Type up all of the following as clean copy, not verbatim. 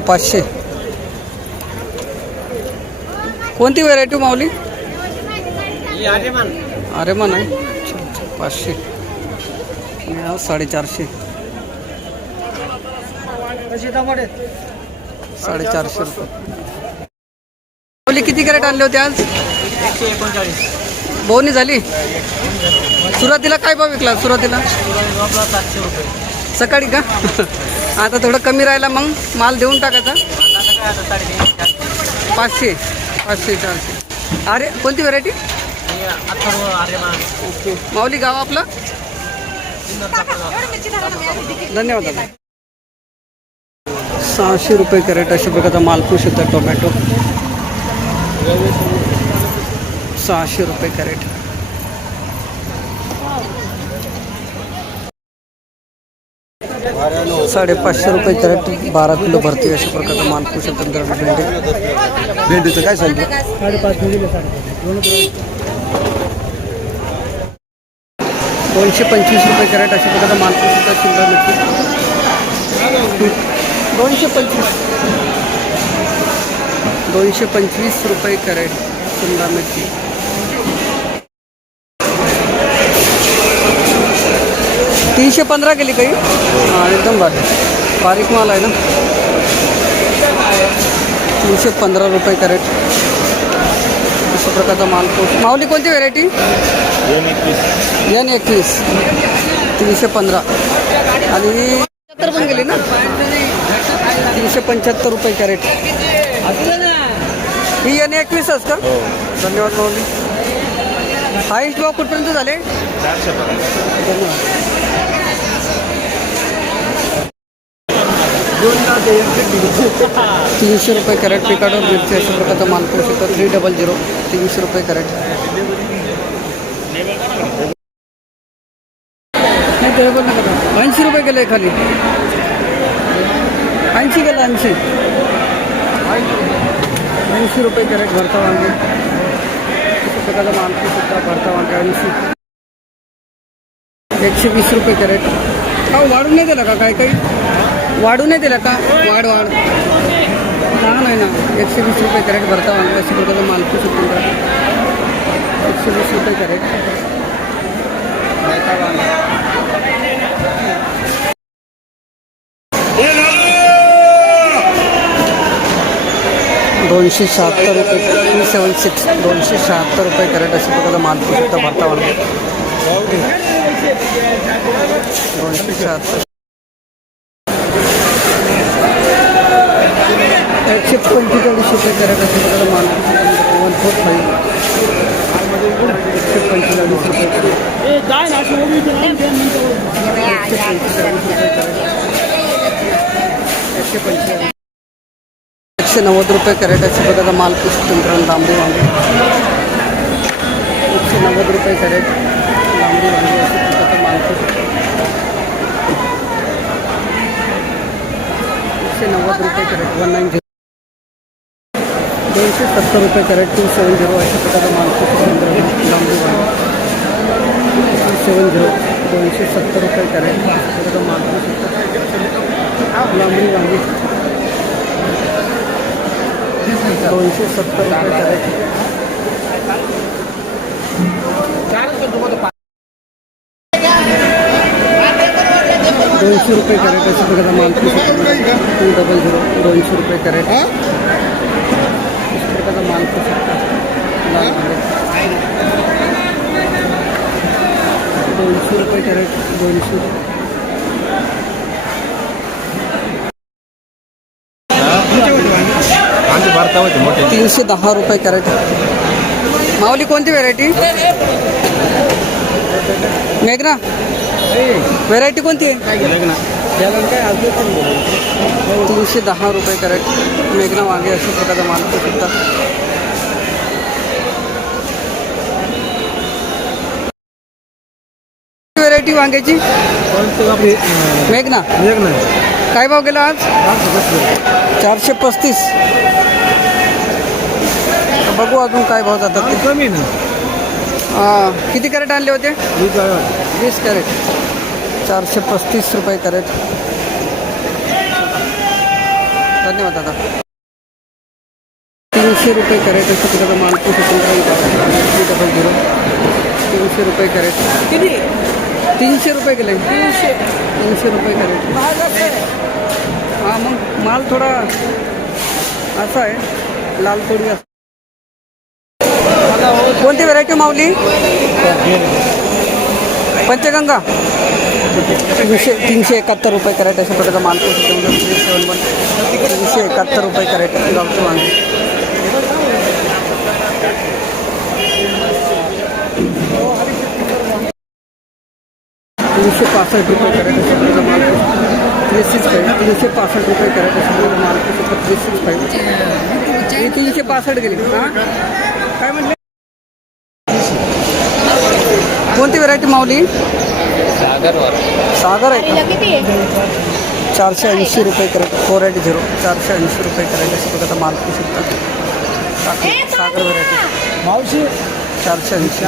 500. कोणती व्हेरायटी माऊली? अरे मन आहे. 500. 450. 450 रुपये. माऊली किती कॅरेट आणले होते आज? 139. बोवणी झाली. सुरुवातीला काय भाव विकला? सुरुवातीला 700 रुपये. सकाळी का? आता थोडं कमी राहिला, मग माल देऊन टाकायचा. 500, 500, 400. अरे कोणती व्हेरायटी? ओके. माऊली गाव आपलं? धन्यवाद दादा. 600 रुपये कॅरेट अशा प्रकारचा माल पाहू शकता. टोमॅटो 600 रुपये कॅरेट. ₹550 रुपये कॅरेट. 12 किलो भरती अशा प्रकारचा माल पाहू शकता. भेंडीचं काय सांगितलं? 225 रुपये कॅरेट अशा प्रकारचा माल पाहू शकता. शिमला मिरची 225 रुपये कॅरेट. शिमला मिरची 315 गेली काही. हां एकदम बारीक माल आहे ना. 315 रुपये कॅरेट अशा प्रकारचा माल पोस्ट. माऊली कोणती व्हेरायटी? N21. 315. आणि 75 पण गेली ना. 375 रुपये कॅरेट. ही N21च का? धन्यवाद माऊली. हायस्ट भाव कुठपर्यंत झाले? 400. धन्यवाद. 300 रुपये कॅरेट. पिकाडोर मिरची अशा प्रकारचा माल पाहू शकतो. 300. 300 रुपये कॅरेट. नाही ते पण नका. 80 रुपये गेले खाली. 80 गेलं. 80 रुपये कॅरेट. भरता वांगे अशा प्रकारचा माल पाहू शकता. भरता वांगे 80. 120 रुपये कॅरेट. का वाढून नाही दिला का? काही वाढू नाही दिला का? वाढ लहान आहे ना. 120 रुपये कॅरेट. भरता वांगे अशा प्रकारचा माल पाहू शकतो. 120 रुपये कॅरेट. भरता वांगे 276 रुपये. 376. 276 रुपये कॅरेट अशा प्रकारचा माल पाहू शकता. भरता वांगे 276. 145 रुपये कॅरेट अशा प्रकारचा माल 145. 145 रुपये कॅरेट. 190 रुपये कॅरेट अशा प्रकारचा माल पुष्पतंत्र. लांबडी वांगे 190 रुपये कॅरेट. लांबडी वांगे अशा प्रकारचा माल 190 रुपये कॅरेट. 190. 270 रुपये कॅरेट. 270 अशा प्रकारचा माल पुष्पतंत्र. लांबडी वांगे 270. 270 रुपये कॅरेट अशा प्रकारचा माल लांबडी वांगे 270 रुपये कॅरेट. 200 रुपये कॅरेट अशा प्रकारचा माल 200. 200 रुपये कॅरेट अशा प्रकारचा माल 200 रुपये कॅरेट. 200. 310 रुपये कॅरेट. माऊली कोणती व्हेरायटी? मेघना. व्हेरायटी कोणती आहे? 310 रुपये कॅरेट. मेघना वांगे अशा प्रकारचा माल पाहू शकता. व्हेरायटी वांग्याची मेघना. काय भाव गेला आज? 435. बघू अजून काय भाव जातात ते. कमी ना. किती कॅरेट आणले होते? 20 कॅरेट. 435 रुपये कॅरेट. धन्यवाद दादा. 300 रुपये कॅरेट असं प्रकारचा मालपूस 300. 300 रुपये कॅरेट. किती? 300 रुपये किलो. 300 रुपये कॅरेट. हां मग माल थोडा असा आहे लाल थोडी असं. कोणती व्हरायटी माऊली? पंचगंगा. 371 रुपये कॅरेट अशा प्रकारचा मालपूस 371 रुपये कॅरेट गावठी वांगे. 365 रुपये कॅरेट अशा प्रकारचा मालपूस 365. 365 रुपये कॅरेट अशा प्रकारचा मालपूस 365. 365 गेली. हां काय म्हटले? कोणती व्हरायटी माऊली? सागर आहे का? 480 रुपये कॅरेट. 480. 480 रुपये कॅरेट अशा प्रकारचा मालपूस शकतात. सागर व्हरायटी मावशी 480.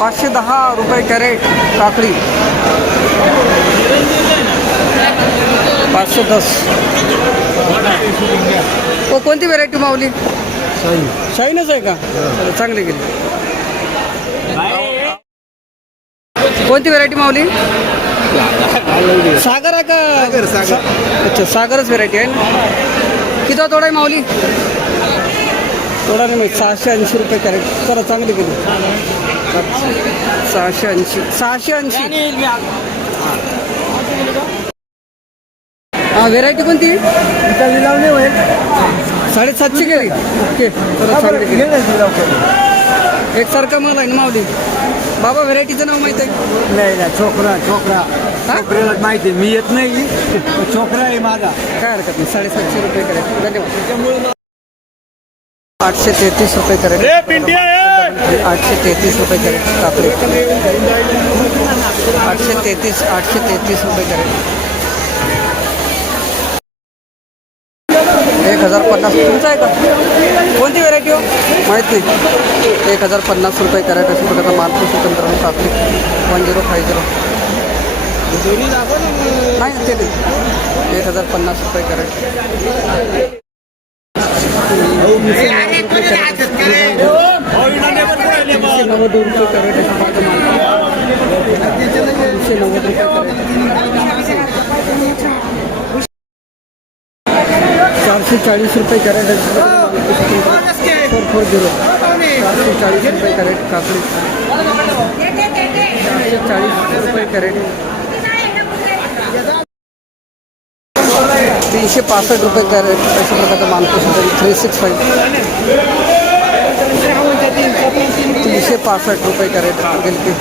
510 रुपये कॅरेट काकडी. 510. कोणती व्हरायटी माऊली? शाईनच आहे का? चांगली गेली. कोणती व्हरायटी माऊली? सागर आहे का? अच्छा सागरच व्हरायटी आहे ना. किती तोडा आहे माऊली? तोडा नाही माहीत. 680 रुपये कॅरेट. चला चांगली गेली. 680. 680. हां व्हेरायटी कोणती? 750 गेली. ओके चला चांगली गेली. एकसारखा माल आहे ना माऊली. बाबा व्हेरायटीचं नाव माहीत आहे? नाही छोकरा छोकऱ्याला माहिती आहे. मी येत नाही. छोकरा आहे माझा. काय हरकत नाही. 750 रुपये कॅरेट. धन्यवाद. 833 रुपये कॅरेट. 833 रुपये कॅरेट काकडी. 833 रुपये कॅरेट. 1050 तुमचं आहे का? कोणती व्हेरायटी हो माहीत नाही. 1050 रुपये कॅरेट अशा प्रकारचा मालपूस मित्रांनो काकडी 1050. नाही ते नाही. 1050 रुपये कॅरेट. 90 रुपये कॅरेट अशा प्रकारचा मालपूस. 90 रुपये कॅरेट. 440 रुपये कॅरेट. 440. 440 रुपये कॅरेट काकडी. 440 रुपये कॅरेट. 365 रुपये कॅरेट अशा प्रकारचा मालपूस 365. 365 रुपये कॅरेट गेलकी.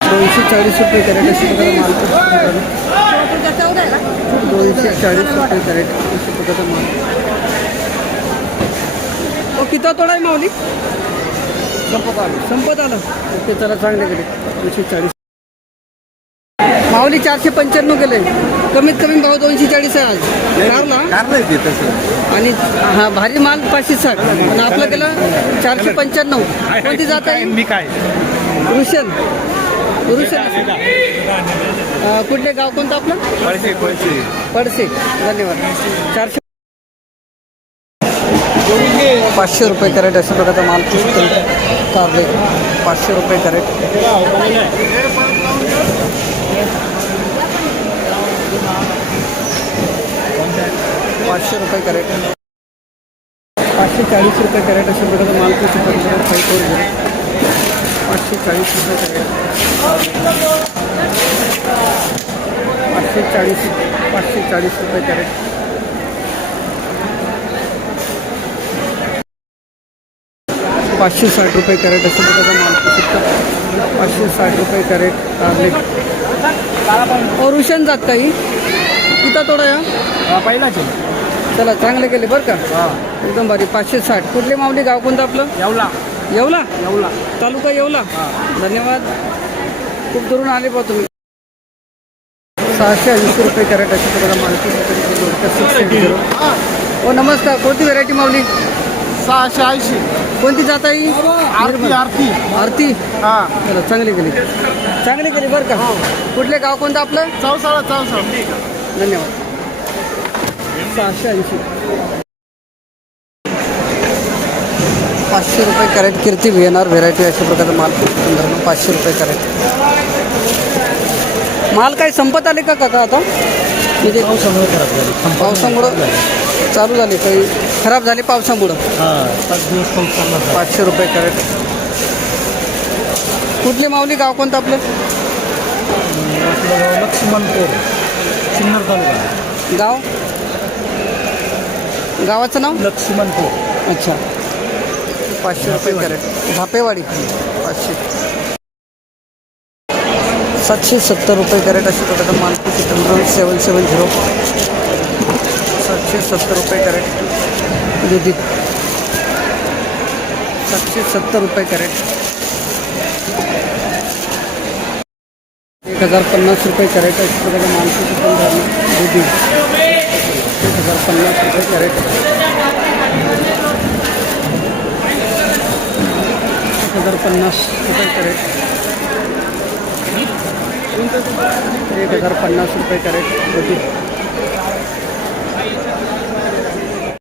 240 रुपये कॅरेट अशा प्रकारचा मालपूस. 240 रुपये कॅरेट अशा प्रकारचा माल. किती तोडा आहे माऊली? संपत आलं. ओके चला चांगले गेले. 240. माऊली 495 गेले. कमीत कमी भाव 240 आहे आज. आणि हा भारी माल 560. आणि आपलं केलं 495. कोणती जात आहे? मी काय रुशन. कुठले गाव कोणतं आपलं? पडसे. धन्यवाद. 500 रुपये कॅरेट अशा प्रकारचा माल कारले. 500 रुपये कॅरेट. 500 रुपये कॅरेट. 540 रुपये कॅरेट अशा प्रकारचा माल 540 रुपये कॅरेट. 540 रुपये कॅरेट. 560 रुपये कॅरेट अशा प्रकारचा माल 560 रुपये कॅरेट कारले. और रुशन जात काही किती तोडा या? पहिलाच चला चांगले केले बरं का. एकदम भारी. 560. कुठले माऊली गाव कोणतं आपलं? येवला. येवला. येवला तालुका येवला. धन्यवाद. खूप दुरून आले पहा तुम्ही. 680 रुपये कॅरेट अशा प्रकारचा माल. हो नमस्कार. कोणती व्हेरायटी माऊली? 680. कोणती जात आहे ही? आरती आरती आरती हा चला चांगली केली बरं का कुठले गाव कोणतं आपलं? चौसाळा धन्यवाद 680 500 रुपये कॅरेट कीर्ती VNR व्हेरायटी अशा प्रकारचा माल 500 रुपये कॅरेट. माल काय संपत आले का काका आता? म्हणजे पावसामुळं चालू झाले काही खराब झाले पावसामुळं. 500 रुपये कॅरेट. कुठली माऊली गाव कोणतं आपलं? लक्ष्मणपूर सिन्नर तालुका. गाव गावाचं नाव? लक्ष्मणपूर. अच्छा 500 रुपये कॅरेट. झापेवाडी 500. 770 रुपये कॅरेट अशा प्रकारचा माल 770 770 रुपये कॅरेट. दुधी 770 रुपये कॅरेट. 1050 रुपये कॅरेट अशा प्रकारचा माल दुधी 1050 रुपये कॅरेट. 1050 रुपये कॅरेट. 1050 रुपये कॅरेट दुधी.